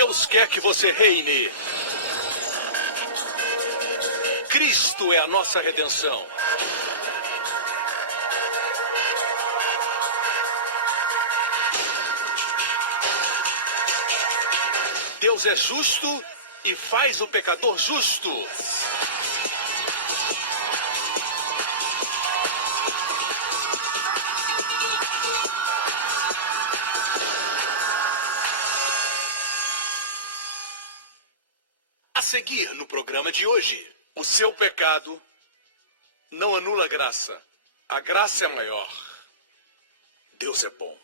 Deus quer que você reine. Cristo é a nossa redenção. Deus é justo e faz o pecador justo. A seguir no programa de hoje, o seu pecado não anula a graça. A graça é maior. Deus é bom.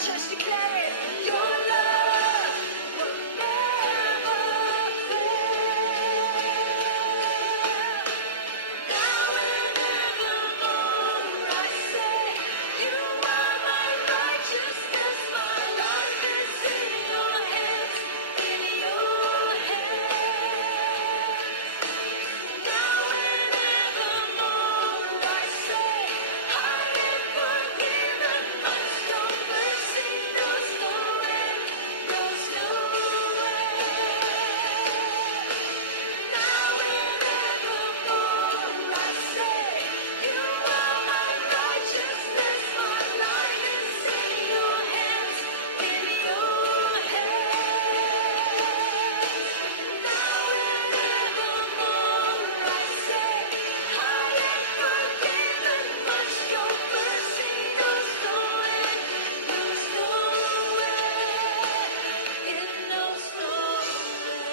church declare it. Your love will never fail. Now and evermore I say, you are my righteousness. My life is in your hands, in your hands. Now and evermore I say, I am forgiven much. Your mercy knows no end, knows no end. Now and evermore I say, you are my righteousness. My life is in your hands, in your hands. Now and evermore I say, I am forgiven much. Your mercy knows no end, knows no end. It knows no end.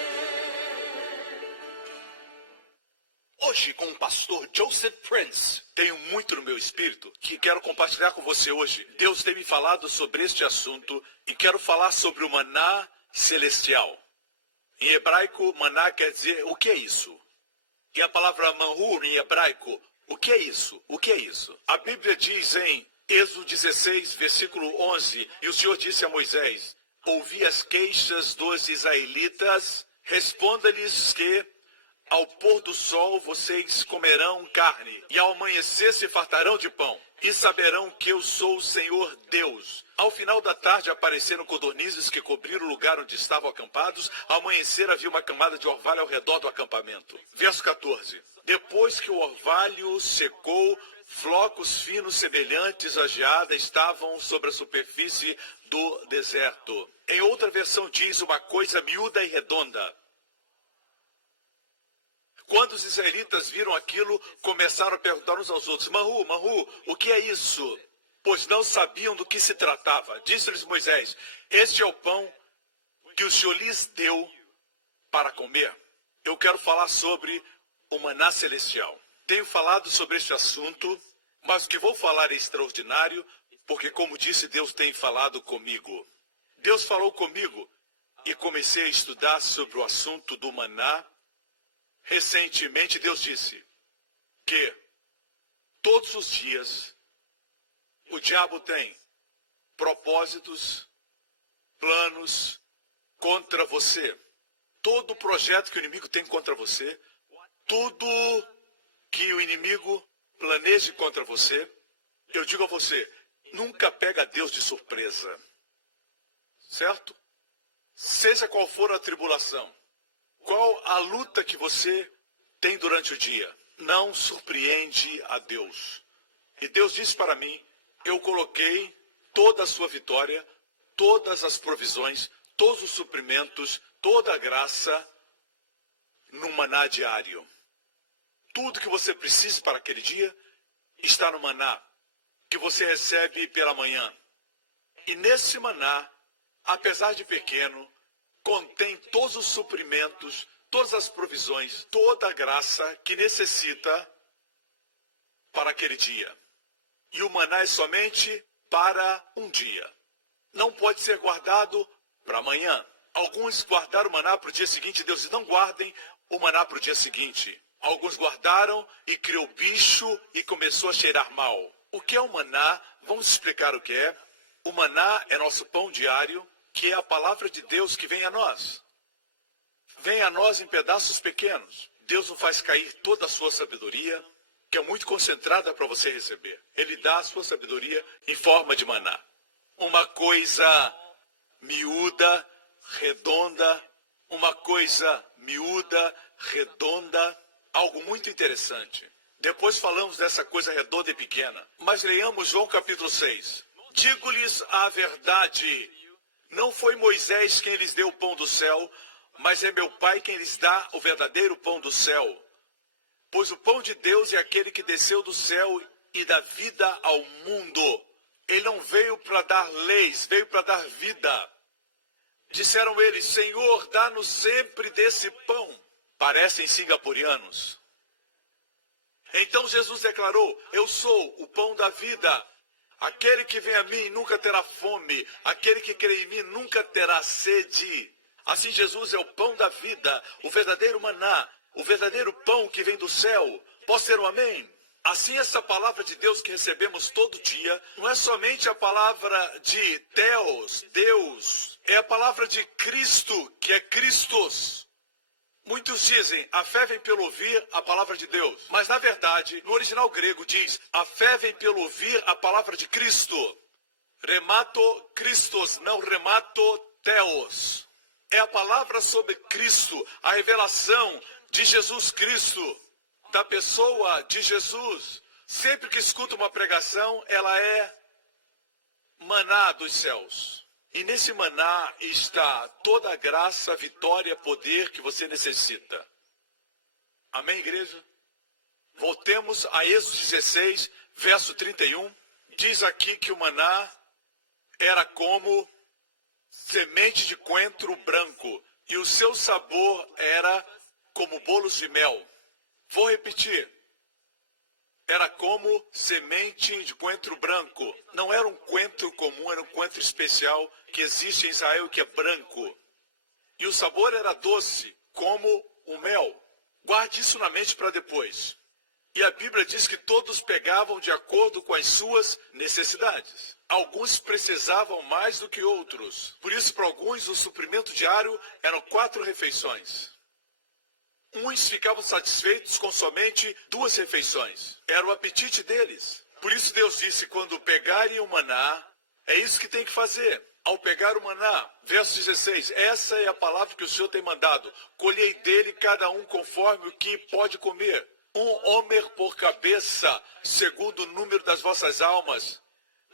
Hoje, com o pastor Joseph Prince, tenho muito no meu espírito que quero compartilhar com você hoje. Deus tem me falado sobre este assunto e quero falar sobre o maná celestial. Em hebraico, maná quer dizer o que é isso? E a palavra manhu em hebraico, o que é isso? O que é isso? A Bíblia diz em Êxodo 16, versículo 11, e o Senhor disse a Moisés, ouvi as queixas dos israelitas, responda-lhes que ao pôr do sol vocês comerão carne, e ao amanhecer se fartarão de pão, e saberão que eu sou o Senhor Deus. Ao final da tarde apareceram codornizes que cobriram o lugar onde estavam acampados. Ao amanhecer havia uma camada de orvalho ao redor do acampamento. Verso 14. Depois que o orvalho secou, flocos finos semelhantes à geada estavam sobre a superfície do deserto. Em outra versão diz uma coisa miúda e redonda. Quando os israelitas viram aquilo, começaram a perguntar uns aos outros, Manhu, Manhu, o que é isso? Pois não sabiam do que se tratava. Disse-lhes Moisés, este é o pão que o Senhor lhes deu para comer. Eu quero falar sobre o maná celestial. Tenho falado sobre este assunto, mas o que vou falar é extraordinário, porque como disse, Deus tem falado comigo. Deus falou comigo e comecei a estudar sobre o assunto do maná. Recentemente Deus disse que todos os dias o diabo tem propósitos, planos contra você. Todo projeto que o inimigo tem contra você, tudo que o inimigo planeje contra você, eu digo a você, nunca pega Deus de surpresa. Certo? Seja qual for a tribulação, qual a luta que você tem durante o dia, não surpreende a Deus. E Deus disse para mim, eu coloquei toda a sua vitória, todas as provisões, todos os suprimentos, toda a graça no maná diário. Tudo que você precisa para aquele dia está no maná, que você recebe pela manhã. E nesse maná, apesar de pequeno, contém todos os suprimentos, todas as provisões, toda a graça que necessita para aquele dia. E o maná é somente para um dia. Não pode ser guardado para amanhã. Alguns guardaram o maná para o dia seguinte, Deus disse, não guardem o maná para o dia seguinte. Alguns guardaram e criou bicho e começou a cheirar mal. O que é o maná? Vamos explicar o que é. O maná é nosso pão diário, que é a palavra de Deus que vem a nós. Vem a nós em pedaços pequenos. Deus não faz cair toda a sua sabedoria, que é muito concentrada para você receber. Ele dá a sua sabedoria em forma de maná. Uma coisa miúda, redonda, uma coisa miúda, redonda, algo muito interessante. Depois falamos dessa coisa redonda e pequena. Mas leiamos João capítulo 6. Digo-lhes a verdade, não foi Moisés quem lhes deu o pão do céu, mas é meu Pai quem lhes dá o verdadeiro pão do céu. Pois o pão de Deus é aquele que desceu do céu e dá vida ao mundo. Ele não veio para dar leis, veio para dar vida. Disseram eles, Senhor, dá-nos sempre desse pão. Parecem singapurianos. Então Jesus declarou, eu sou o pão da vida. Aquele que vem a mim nunca terá fome. Aquele que crê em mim nunca terá sede. Assim Jesus é o pão da vida, o verdadeiro maná, o verdadeiro pão que vem do céu. Pode ser um amém? Assim, essa palavra de Deus que recebemos todo dia, não é somente a palavra de Theos, Deus, é a palavra de Cristo, que é Christos. Muitos dizem, a fé vem pelo ouvir a palavra de Deus. Mas, na verdade, no original grego diz, a fé vem pelo ouvir a palavra de Cristo. Remato Christos, não remato Theos. É a palavra sobre Cristo, a revelação de Jesus Cristo, da pessoa de Jesus. Sempre que escuto uma pregação, ela é maná dos céus. E nesse maná está toda a graça, vitória, poder que você necessita. Amém, igreja? Voltemos a Êxodo 16, verso 31. Diz aqui que o maná era como semente de coentro branco, e o seu sabor era como bolos de mel. Vou repetir. Era como semente de coentro branco. Não era um coentro comum, era um coentro especial que existe em Israel, que é branco. E o sabor era doce, como o mel. Guarde isso na mente para depois. E a Bíblia diz que todos pegavam de acordo com as suas necessidades. Alguns precisavam mais do que outros. Por isso, para alguns, o suprimento diário eram 4 refeições. Uns ficavam satisfeitos com somente 2 refeições. Era o apetite deles. Por isso Deus disse, quando pegarem o maná, é isso que tem que fazer. Ao pegar o maná, verso 16, essa é a palavra que o Senhor tem mandado. Colhei dele cada um conforme o que pode comer. 1 homer por cabeça, segundo o número das vossas almas.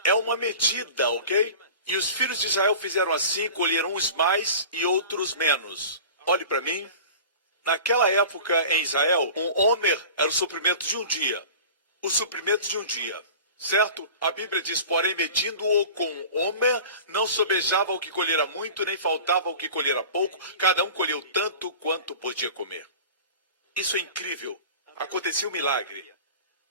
É uma medida, ok? E os filhos de Israel fizeram assim, colheram uns mais e outros menos. Olhe para mim. Naquela época em Israel, 1 homer era o suprimento de um dia. O suprimento de um dia. Certo? A Bíblia diz, porém, medindo-o com homer, não sobejava o que colhera muito, nem faltava o que colhera pouco. Cada um colheu tanto quanto podia comer. Isso é incrível. Acontecia um milagre.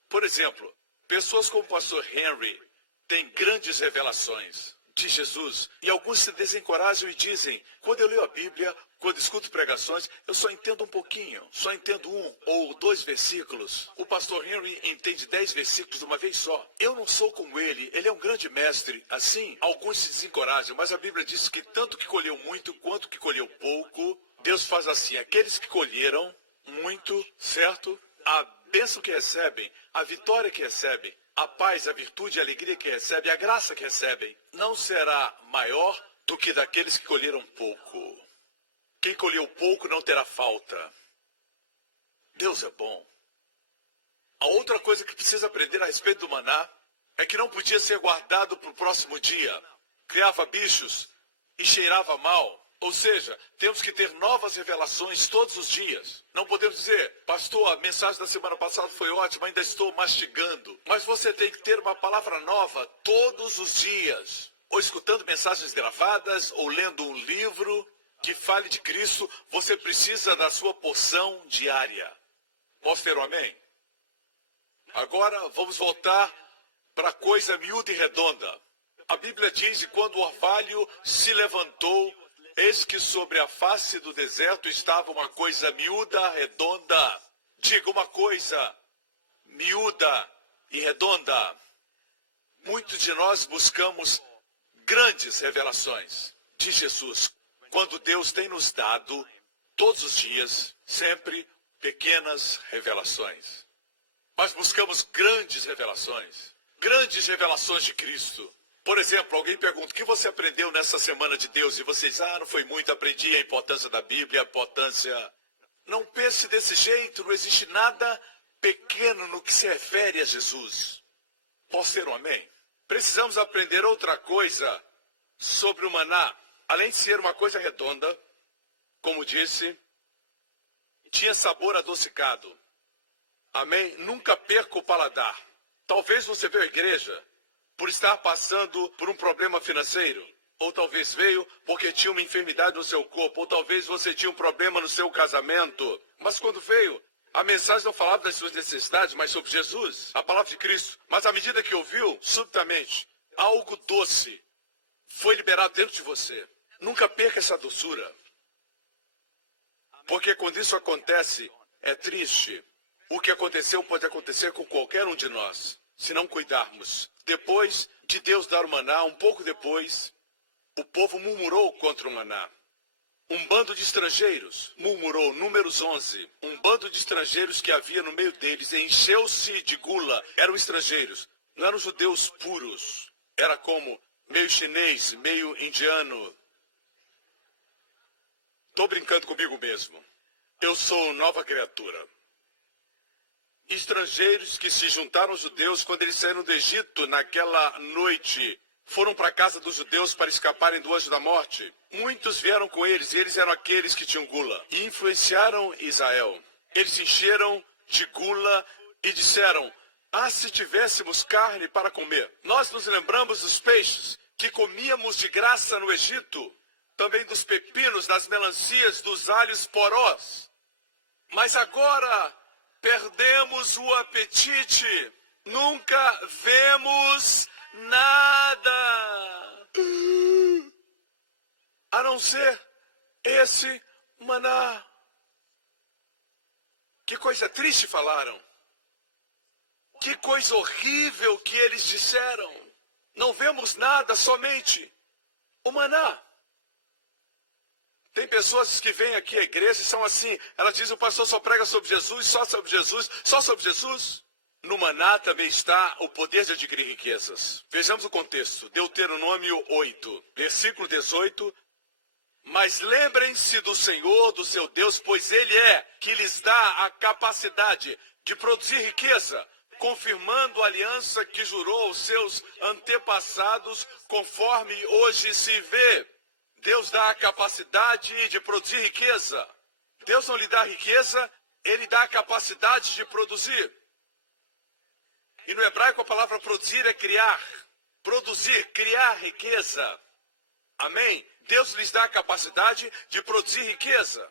Por exemplo, pessoas como o pastor Henry têm grandes revelações de Jesus. E alguns se desencorajam e dizem, quando eu leio a Bíblia, quando escuto pregações, eu só entendo um pouquinho, só entendo 1 ou 2 versículos. O pastor Henry entende 10 versículos de uma vez só. Eu não sou como ele é um grande mestre. Assim, alguns se desencorajam, mas a Bíblia diz que tanto que colheu muito quanto que colheu pouco, Deus faz assim, aqueles que colheram muito, certo? A bênção que recebem, a vitória que recebem, a paz, a virtude e a alegria que recebem, a graça que recebem, não será maior do que daqueles que colheram pouco. Quem colheu pouco não terá falta. Deus é bom. A outra coisa que precisa aprender a respeito do maná é que não podia ser guardado para o próximo dia. Criava bichos e cheirava mal. Ou seja, temos que ter novas revelações todos os dias. Não podemos dizer, pastor, a mensagem da semana passada foi ótima, ainda estou mastigando. Mas você tem que ter uma palavra nova todos os dias. Ou escutando mensagens gravadas, ou lendo um livro que fale de Cristo. Você precisa da sua porção diária. Posso ter um amém? Agora vamos voltar para a coisa miúda e redonda. A Bíblia diz que quando o orvalho se levantou, eis que sobre a face do deserto estava uma coisa miúda, redonda. Diga uma coisa miúda e redonda. Muitos de nós buscamos grandes revelações de Jesus, quando Deus tem nos dado, todos os dias, sempre, pequenas revelações. Mas buscamos grandes revelações de Cristo. Por exemplo, alguém pergunta, o que você aprendeu nessa semana de Deus? E vocês, não foi muito, aprendi a importância da Bíblia, a importância... Não pense desse jeito, não existe nada pequeno no que se refere a Jesus. Posso ter um amém? Precisamos aprender outra coisa sobre o maná. Além de ser uma coisa redonda, como disse, tinha sabor adocicado. Amém? Nunca perca o paladar. Talvez você veio à igreja por estar passando por um problema financeiro. Ou talvez veio porque tinha uma enfermidade no seu corpo. Ou talvez você tinha um problema no seu casamento. Mas quando veio, A mensagem não falava das suas necessidades, mas sobre Jesus, a palavra de Cristo. Mas à medida que ouviu, subitamente, algo doce foi liberado dentro de você. Nunca perca essa doçura. Porque quando isso acontece, é triste. O que aconteceu pode acontecer com qualquer um de nós, se não cuidarmos. Depois de Deus dar o maná, um pouco depois, o povo murmurou contra o maná. Um bando de estrangeiros murmurou, Números 11. Um bando de estrangeiros que havia no meio deles encheu-se de gula. Eram estrangeiros, não eram judeus puros. Era como meio chinês, meio indiano. Estou brincando comigo mesmo. Eu sou nova criatura. Estrangeiros que se juntaram aos judeus quando eles saíram do Egito naquela noite. Foram para a casa dos judeus para escaparem do anjo da morte. Muitos vieram com eles, e eles eram aqueles que tinham gula. E influenciaram Israel. Eles se encheram de gula e disseram, se tivéssemos carne para comer. Nós nos lembramos dos peixes que comíamos de graça no Egito. Também dos pepinos, das melancias, dos alhos porós. Mas agora perdemos o apetite. Nunca vemos nada a não ser esse maná. Que coisa triste falaram. Que coisa horrível que eles disseram. Não vemos nada, somente o maná. Tem pessoas que vêm aqui à igreja e são assim. Elas dizem, o pastor só prega sobre Jesus, só sobre Jesus, só sobre Jesus. No maná também está o poder de adquirir riquezas. Vejamos o contexto. Deuteronômio 8, versículo 18. Mas lembrem-se do Senhor, do seu Deus, pois Ele é que lhes dá a capacidade de produzir riqueza, confirmando a aliança que jurou aos seus antepassados, conforme hoje se vê. Deus dá a capacidade de produzir riqueza. Deus não lhe dá riqueza, Ele dá a capacidade de produzir. E no hebraico a palavra produzir é criar. Produzir, criar riqueza. Amém? Deus lhes dá a capacidade de produzir riqueza.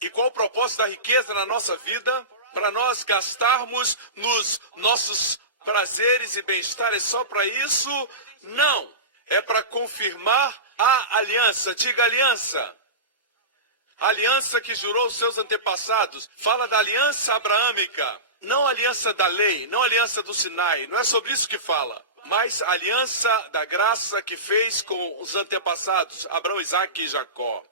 E qual o propósito da riqueza na nossa vida? Para nós gastarmos nos nossos prazeres e bem-estar. É só para isso? Não. É para confirmar a aliança. Diga aliança. A aliança que jurou os seus antepassados. Fala da aliança abraâmica. Não a aliança da lei, não a aliança do Sinai, não é sobre isso que fala. Mas a aliança da graça que fez com os antepassados, Abraão, Isaque e Jacó,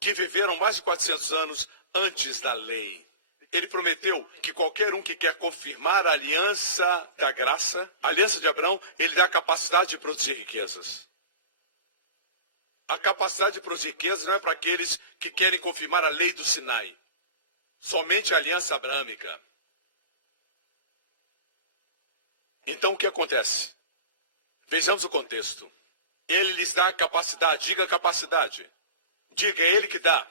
que viveram mais de 400 anos antes da lei. Ele prometeu que qualquer um que quer confirmar a aliança da graça, a aliança de Abraão, ele dá a capacidade de produzir riquezas. A capacidade de produzir riquezas não é para aqueles que querem confirmar a lei do Sinai. Somente a aliança abraâmica. Então o que acontece? Vejamos o contexto. Ele lhes dá a capacidade, diga capacidade. Diga, é Ele que dá.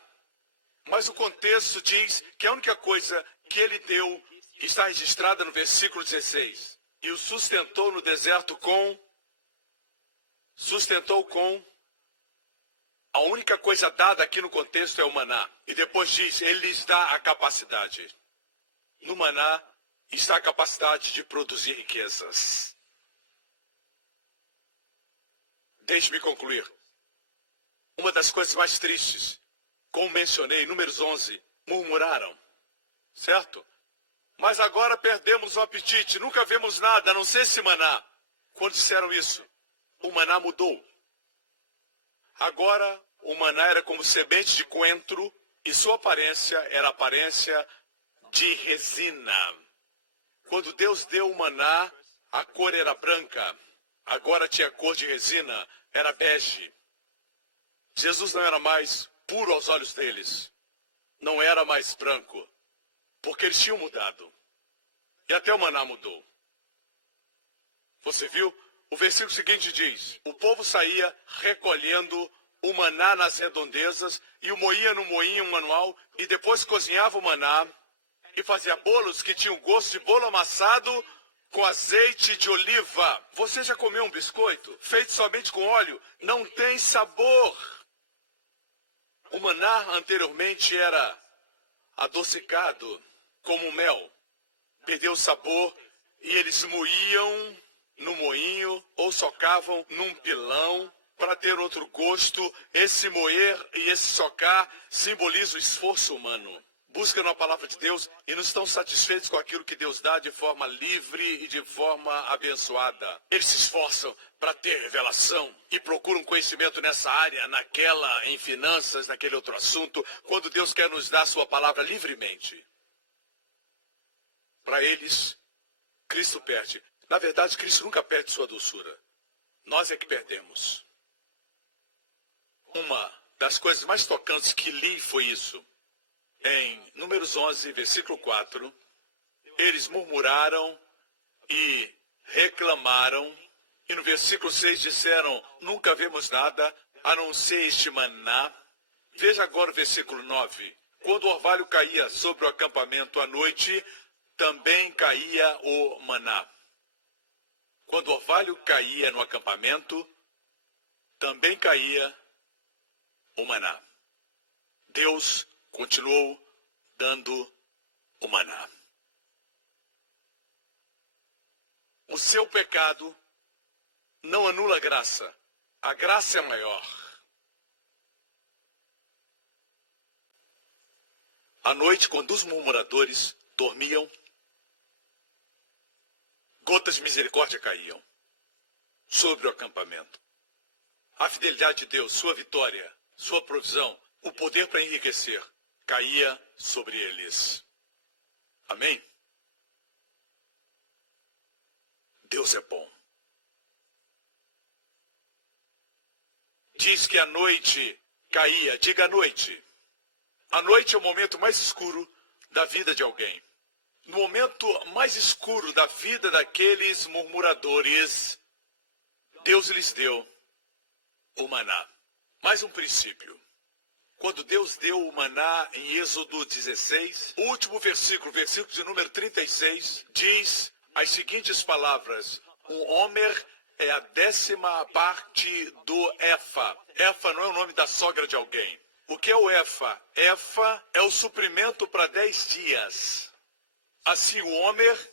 Mas o contexto diz que a única coisa que Ele deu está registrada no versículo 16. E o sustentou no deserto com... A única coisa dada aqui no contexto é o maná. E depois diz, Ele lhes dá a capacidade. No maná está a capacidade de produzir riquezas. Deixe-me concluir. Uma das coisas mais tristes, como mencionei, Números 11, murmuraram, certo? Mas agora perdemos o apetite, nunca vemos nada, a não ser esse maná. Quando disseram isso, o maná mudou. Agora, o maná era como semente de coentro e sua aparência era a aparência de resina. Quando Deus deu o maná, a cor era branca. Agora tinha cor de resina, era bege. Jesus não era mais puro aos olhos deles. Não era mais branco. Porque eles tinham mudado. E até o maná mudou. Você viu? O versículo seguinte diz, o povo saía recolhendo o maná nas redondezas e o moía no moinho manual e depois cozinhava o maná e fazia bolos que tinham gosto de bolo amassado com azeite de oliva. Você já comeu um biscoito feito somente com óleo? Não tem sabor. O maná anteriormente era adocicado. como mel. Perdeu o sabor e eles moíam no moinho ou socavam num pilão para ter outro gosto. Esse moer e esse socar simboliza o esforço humano. Buscam na palavra de Deus e não estão satisfeitos com aquilo que Deus dá de forma livre e de forma abençoada. Eles se esforçam para ter revelação e procuram conhecimento nessa área, naquela, em finanças, naquele outro assunto, quando Deus quer nos dar sua palavra livremente. Para eles, Cristo perde. Na verdade, Cristo nunca perde sua doçura. Nós é que perdemos. Uma das coisas mais tocantes que li foi isso. Em Números 11, versículo 4, eles murmuraram e reclamaram. E no versículo 6 disseram, nunca vemos nada a não ser este maná. Veja agora o versículo 9. Quando o orvalho caía sobre o acampamento à noite, também caía o maná. Quando o orvalho caía no acampamento, também caía o maná. Deus continuou dando o maná. O seu pecado não anula a graça. A graça é maior. À noite, quando os murmuradores dormiam, gotas de misericórdia caíam sobre o acampamento. A fidelidade de Deus, sua vitória, sua provisão, o poder para enriquecer, caía sobre eles. Amém? Deus é bom. Diz que a noite caía. Diga a noite. A noite é o momento mais escuro da vida de alguém. No momento mais escuro da vida daqueles murmuradores, Deus lhes deu o maná. Mais um princípio. Quando Deus deu o maná em Êxodo 16, o último versículo, versículo de número 36, diz as seguintes palavras. Um homer é a 10ª parte do efa. Efa não é o nome da sogra de alguém. O que é o efa? Efa é o suprimento para 10 dias. Assim, o homer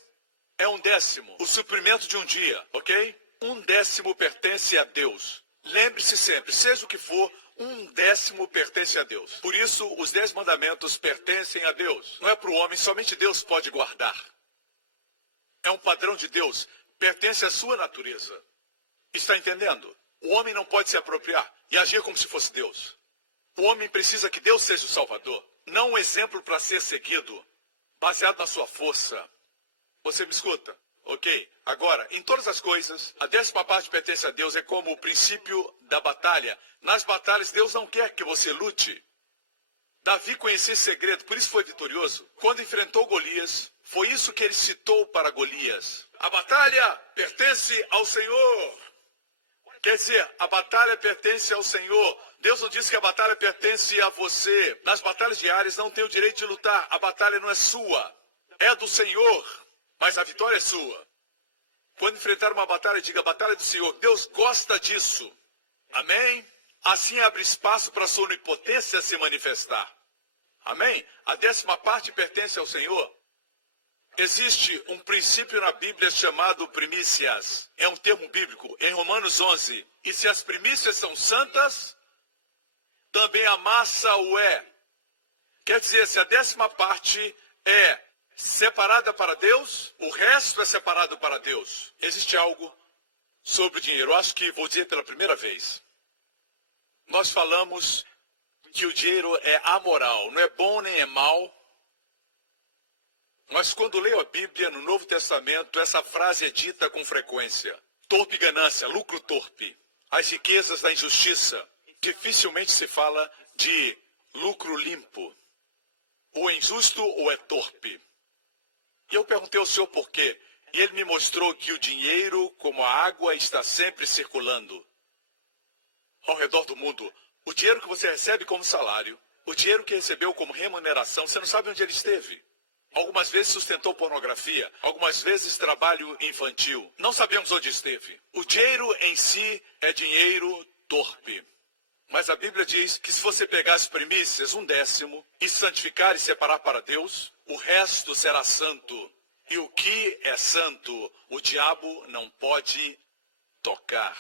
é 1/10, o suprimento de um dia, ok? 1/10 pertence a Deus. Lembre-se sempre, seja o que for, 1/10 pertence a Deus. Por isso, os 10 mandamentos pertencem a Deus. Não é para o homem, somente Deus pode guardar. É um padrão de Deus, pertence à sua natureza. Está entendendo? O homem não pode se apropriar e agir como se fosse Deus. O homem precisa que Deus seja o Salvador, não um exemplo para ser seguido, baseado na sua força. Você me escuta? Ok? Agora, em todas as coisas, a 10ª parte pertence a Deus, é como o princípio da batalha. Nas batalhas, Deus não quer que você lute. Davi conhecia esse segredo, por isso foi vitorioso. Quando enfrentou Golias, foi isso que ele citou para Golias. A batalha pertence ao Senhor. Quer dizer, a batalha pertence ao Senhor. Deus não disse que a batalha pertence a você. Nas batalhas diárias não tem o direito de lutar. A batalha não é sua. É do Senhor. Mas a vitória é sua. Quando enfrentar uma batalha, diga, a batalha é do Senhor. Deus gosta disso. Amém? Assim abre espaço para a sua onipotência se manifestar. Amém? A 10ª parte pertence ao Senhor. Existe um princípio na Bíblia chamado primícias. É um termo bíblico, em Romanos 11. E se as primícias são santas, também a massa o é. Quer dizer, se a 10ª parte é separada para Deus, o resto é separado para Deus. Existe algo sobre o dinheiro. Eu acho que vou dizer pela primeira vez. Nós falamos que o dinheiro é amoral, não é bom nem é mal. Mas quando leio a Bíblia, no Novo Testamento, essa frase é dita com frequência. Torpe ganância, lucro torpe. As riquezas da injustiça. Dificilmente se fala de lucro limpo. Ou é injusto ou é torpe. E eu perguntei ao Senhor por quê. E ele me mostrou que o dinheiro, como a água, está sempre circulando ao redor do mundo. O dinheiro que você recebe como salário, o dinheiro que recebeu como remuneração, você não sabe onde ele esteve. Algumas vezes sustentou pornografia, algumas vezes trabalho infantil. Não sabemos onde esteve. O dinheiro em si é dinheiro torpe. Mas a Bíblia diz que se você pegar as primícias, 1/10, e santificar e separar para Deus, o resto será santo. E o que é santo, o diabo não pode tocar.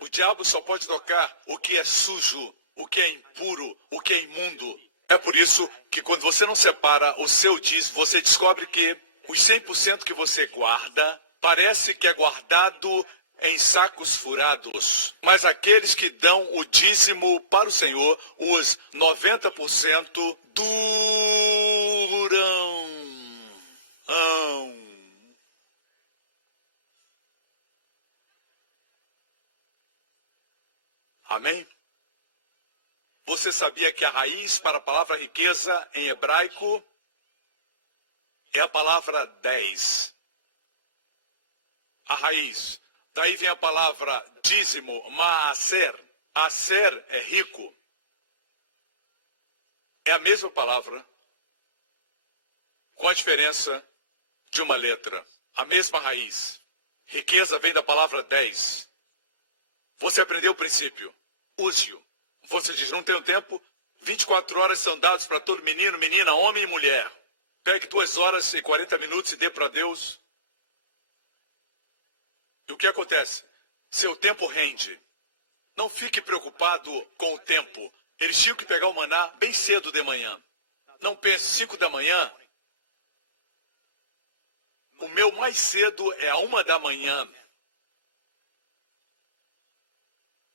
O diabo só pode tocar o que é sujo, o que é impuro, o que é imundo. É por isso que quando você não separa o seu dízimo, você descobre que os 100% que você guarda, parece que é guardado em sacos furados. Mas aqueles que dão o dízimo para o Senhor, os 90% duram. Amém? Você sabia que a raiz para a palavra riqueza em hebraico é a palavra 10? A raiz. Daí vem a palavra dízimo, maaser. Aser é rico. É a mesma palavra, com a diferença de uma letra. A mesma raiz. Riqueza vem da palavra 10. Você aprendeu o princípio. Use-o. Você diz, não tenho tempo. 24 horas são dados para todo menino, menina, homem e mulher. Pegue 2 horas e 40 minutos e dê para Deus. E o que acontece? Seu tempo rende. Não fique preocupado com o tempo. Eles tinham que pegar o maná bem cedo de manhã. Não pense 5 da manhã. O meu mais cedo é a 1 da manhã.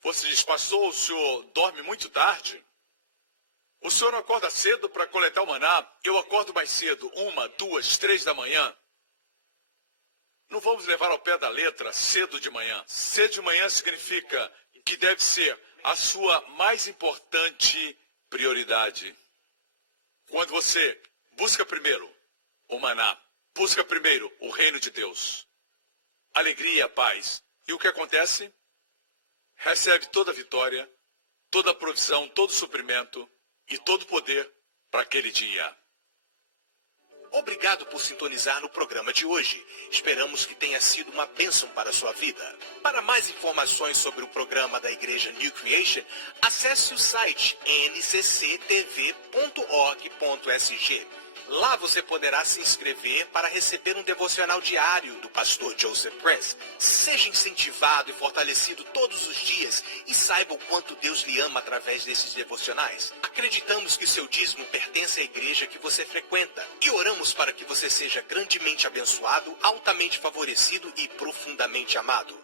Você diz, pastor, o senhor dorme muito tarde? O senhor não acorda cedo para coletar o maná? Eu acordo mais cedo, 1, 2, 3 da manhã. Não vamos levar ao pé da letra cedo de manhã. Cedo de manhã significa que deve ser a sua mais importante prioridade. Quando você busca primeiro o maná, busca primeiro o reino de Deus, alegria, paz. E o que acontece? Recebe toda a vitória, toda a provisão, todo o suprimento e todo o poder para aquele dia. Obrigado por sintonizar no programa de hoje. Esperamos que tenha sido uma bênção para a sua vida. Para mais informações sobre o programa da Igreja New Creation, acesse o site ncctv.org.sg. Lá você poderá se inscrever para receber um devocional diário do pastor Joseph Prince. Seja incentivado e fortalecido todos os dias e saiba o quanto Deus lhe ama através desses devocionais. Acreditamos que seu dízimo pertence à igreja que você frequenta e oramos para que você seja grandemente abençoado, altamente favorecido e profundamente amado.